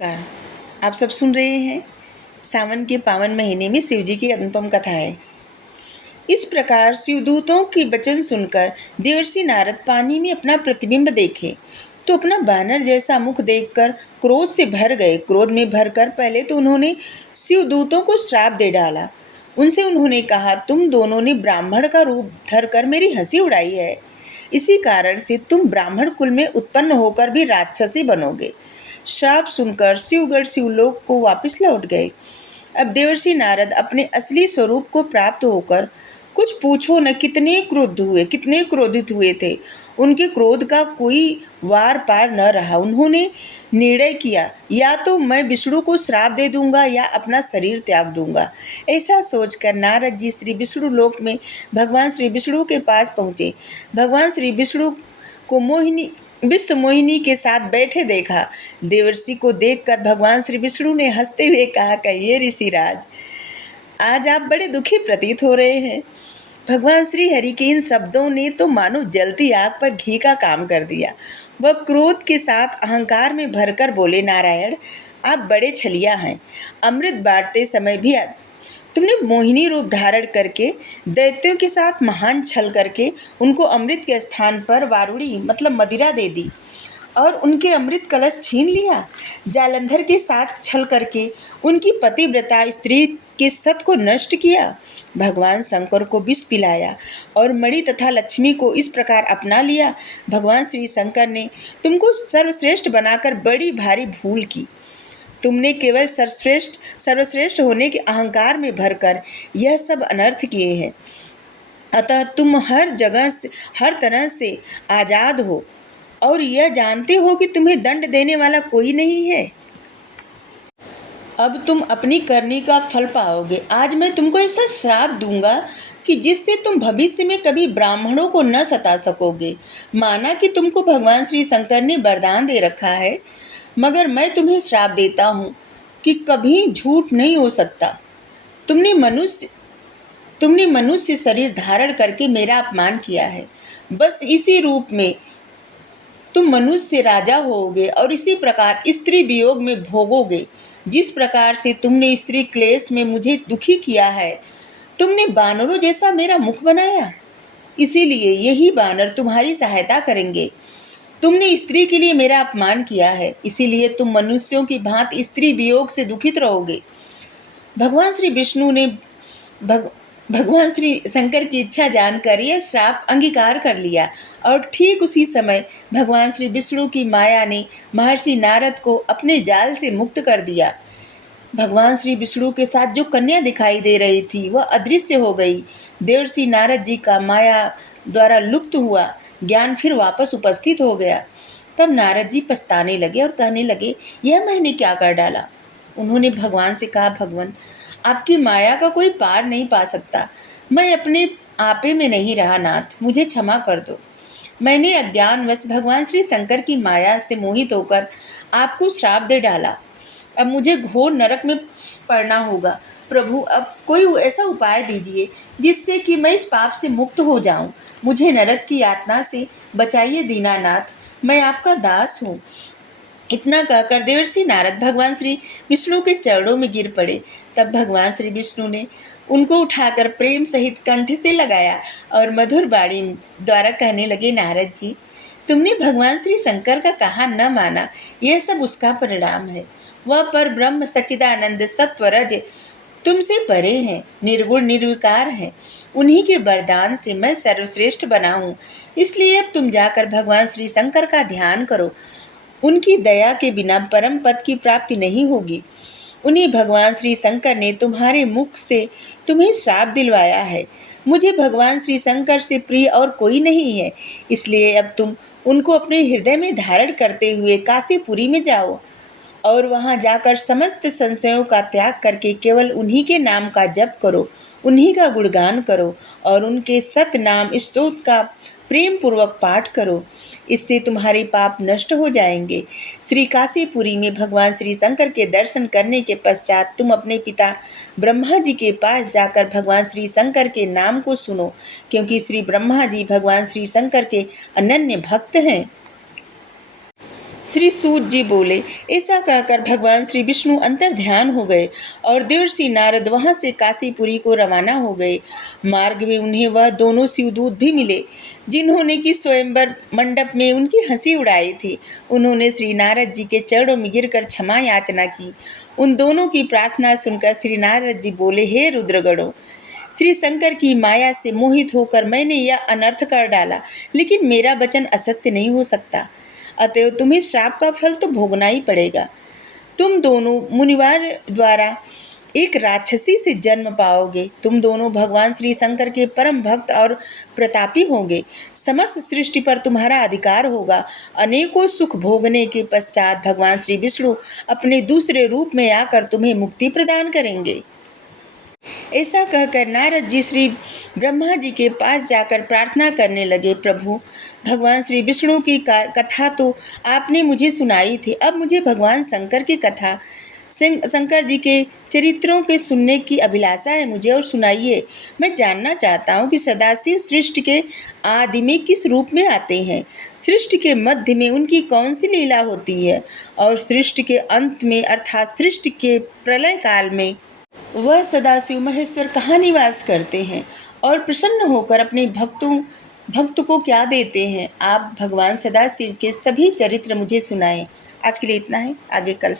नमस्कार। आप सब सुन रहे हैं सावन के पावन महीने में शिव जी की अनुपम कथा है। इस प्रकार शिवदूतों के वचन सुनकर देवर्षि नारद पानी में अपना प्रतिबिंब देखे तो अपना बानर जैसा मुख देखकर क्रोध से भर गए। क्रोध में भरकर पहले तो उन्होंने शिवदूतों को श्राप दे डाला। उनसे उन्होंने कहा, तुम दोनों ने ब्राह्मण का रूप धरकर मेरी हंसी उड़ाई है। इसी कारण से तुम ब्राह्मण कुल में उत्पन्न होकर भी राक्षसी बनोगे। श्राप सुनकर शिवगढ़ शिवलोक को वापस लौट गए। अब देवर्षि नारद अपने असली स्वरूप को प्राप्त होकर कुछ पूछो न कितने क्रोधित हुए थे। उनके क्रोध का कोई वार पार न रहा। उन्होंने निर्णय किया, या तो मैं विष्णु को श्राप दे दूंगा या अपना शरीर त्याग दूंगा। ऐसा सोचकर नारद जी श्री विष्णु लोक में भगवान श्री विष्णु के पास पहुँचे। भगवान श्री विष्णु को विश्व मोहिनी के साथ बैठे देखा। देवर्षि को देखकर भगवान श्री विष्णु ने हंसते हुए कहा, कहिए ऋषिराज, आज आप बड़े दुखी प्रतीत हो रहे हैं। भगवान श्री हरि के इन शब्दों ने तो मानो जलती आग पर घी का काम कर दिया। वह क्रोध के साथ अहंकार में भरकर बोले, नारायण, आप बड़े छलिया हैं। अमृत बांटते समय भी तुमने मोहिनी रूप धारण करके दैत्यों के साथ महान छल करके उनको अमृत के स्थान पर वारुणी मतलब मदिरा दे दी और उनके अमृत कलश छीन लिया। जालंधर के साथ छल करके उनकी पतिव्रता स्त्री के सत को नष्ट किया। भगवान शंकर को विष पिलाया और मणि तथा लक्ष्मी को इस प्रकार अपना लिया। भगवान श्री शंकर ने तुमको सर्वश्रेष्ठ बनाकर बड़ी भारी भूल की। तुमने केवल सर्वश्रेष्ठ होने के अहंकार में भरकर यह सब अनर्थ किए हैं। अतः तुम हर जगह से हर तरह से आज़ाद हो और यह जानते हो कि तुम्हें दंड देने वाला कोई नहीं है। अब तुम अपनी करनी का फल पाओगे। आज मैं तुमको ऐसा श्राप दूंगा कि जिससे तुम भविष्य में कभी ब्राह्मणों को न सता सकोगे। माना कि तुमको भगवान श्री शंकर ने वरदान दे रखा है, मगर मैं तुम्हें श्राप देता हूँ कि कभी झूठ नहीं हो सकता। तुमने मनुष्य शरीर धारण करके मेरा अपमान किया है। बस इसी रूप में तुम मनुष्य राजा होगे और इसी प्रकार स्त्री वियोग में भोगोगे। जिस प्रकार से तुमने स्त्री क्लेश में मुझे दुखी किया है, तुमने बानरों जैसा मेरा मुख बनाया, इसीलिए यही बानर तुम्हारी सहायता करेंगे। तुमने स्त्री के लिए मेरा अपमान किया है, इसीलिए तुम मनुष्यों की भांति स्त्री वियोग से दुखित रहोगे। भगवान श्री विष्णु ने भगवान श्री शंकर की इच्छा जानकर यह श्राप अंगीकार कर लिया और ठीक उसी समय भगवान श्री विष्णु की माया ने महर्षि नारद को अपने जाल से मुक्त कर दिया। भगवान श्री विष्णु के साथ जो कन्या दिखाई दे रही थी वह अदृश्य हो गई। देवर्षि नारद जी का माया द्वारा लुप्त हुआ ज्ञान फिर वापस उपस्थित हो गया। तब नारद जी पछताने लगे और कहने लगे, यह मैंने क्या कर डाला। उन्होंने भगवान से कहा, भगवान, आपकी माया का कोई पार नहीं पा सकता। मैं अपने आपे में नहीं रहा, नाथ, मुझे क्षमा कर दो। मैंने अज्ञानवश भगवान श्री शंकर की माया से मोहित होकर आपको श्राप दे डाला। अब मुझे घोर नरक में पड़ना होगा। प्रभु, अब कोई ऐसा उपाय दीजिए जिससे कि मैं इस पाप से मुक्त हो जाऊं। मुझे नरक की यातना से बचाइए दीनानाथ, मैं आपका दास हूँ। इतना कहकर देवर्षि नारद भगवान श्री विष्णु के चरणों में गिर पड़े। तब भगवान श्री विष्णु ने उनको उठाकर प्रेम सहित कंठ से लगाया और मधुर वाणी द्वारा कहने लगे, नारद जी, तुमने भगवान श्री शंकर का कहा न माना, यह सब उसका परिणाम है। वह पर ब्रह्म सच्चिदानंद सत्वरज तुमसे परे हैं, निर्गुण निर्विकार हैं। उन्हीं के वरदान से मैं सर्वश्रेष्ठ बना हूँ। इसलिए अब तुम जाकर भगवान श्री शंकर का ध्यान करो। उनकी दया के बिना परम पद की प्राप्ति नहीं होगी। उन्हीं भगवान श्री शंकर ने तुम्हारे मुख से तुम्हें श्राप दिलवाया है। मुझे भगवान श्री शंकर से प्रिय और कोई नहीं है, इसलिए अब तुम उनको अपने हृदय में धारण करते हुए काशीपुरी में जाओ और वहां जाकर समस्त संशयों का त्याग करके केवल उन्हीं के नाम का जप करो, उन्हीं का गुणगान करो और उनके सत नाम स्तोत्र का प्रेम पूर्वक पाठ करो। इससे तुम्हारे पाप नष्ट हो जाएंगे। श्री काशीपुरी में भगवान श्री शंकर के दर्शन करने के पश्चात तुम अपने पिता ब्रह्मा जी के पास जाकर भगवान श्री शंकर के नाम को सुनो, क्योंकि श्री ब्रह्मा जी भगवान श्री शंकर के अनन्य भक्त हैं। श्री सूत जी बोले। ऐसा कहकर भगवान श्री विष्णु अंतर ध्यान हो गए और देवर्षि नारद वहां से काशीपुरी को रवाना हो गए। मार्ग में उन्हें वह दोनों शिवदूत भी मिले जिन्होंने कि स्वयंवर मंडप में उनकी हंसी उड़ाई थी। उन्होंने श्री नारद जी के चरणों में गिरकर क्षमा याचना की। उन दोनों की प्रार्थना सुनकर श्री नारद जी बोले, हे रुद्रगणों, श्री शंकर की माया से मोहित होकर मैंने यह अनर्थ कर डाला, लेकिन मेरा वचन असत्य नहीं हो सकता, अतएव तुम्हें श्राप का फल तो भोगना ही पड़ेगा। तुम दोनों मुनिवार द्वारा एक राक्षसी से जन्म पाओगे। तुम दोनों भगवान श्री शंकर के परम भक्त और प्रतापी होंगे। समस्त सृष्टि पर तुम्हारा अधिकार होगा। अनेकों सुख भोगने के पश्चात भगवान श्री विष्णु अपने दूसरे रूप में आकर तुम्हें मुक्ति प्रदान करेंगे। ऐसा कहकर नारद जी श्री ब्रह्मा जी के पास जाकर प्रार्थना करने लगे, प्रभु, भगवान श्री विष्णु की कथा तो आपने मुझे सुनाई थी, अब मुझे भगवान शंकर की कथा, शंकर जी के चरित्रों के सुनने की अभिलाषा है। मुझे और सुनाइए। मैं जानना चाहता हूँ कि सदाशिव सृष्टि के आदि में किस रूप में आते हैं, सृष्टि के मध्य में उनकी कौन सी लीला होती है, और सृष्टि के अंत में अर्थात सृष्टि के प्रलय काल में वह सदाशिव महेश्वर कहाँ निवास करते हैं और प्रसन्न होकर अपने भक्त को क्या देते हैं। आप भगवान सदाशिव के सभी चरित्र मुझे सुनाएं। आज के लिए इतना है, आगे कल।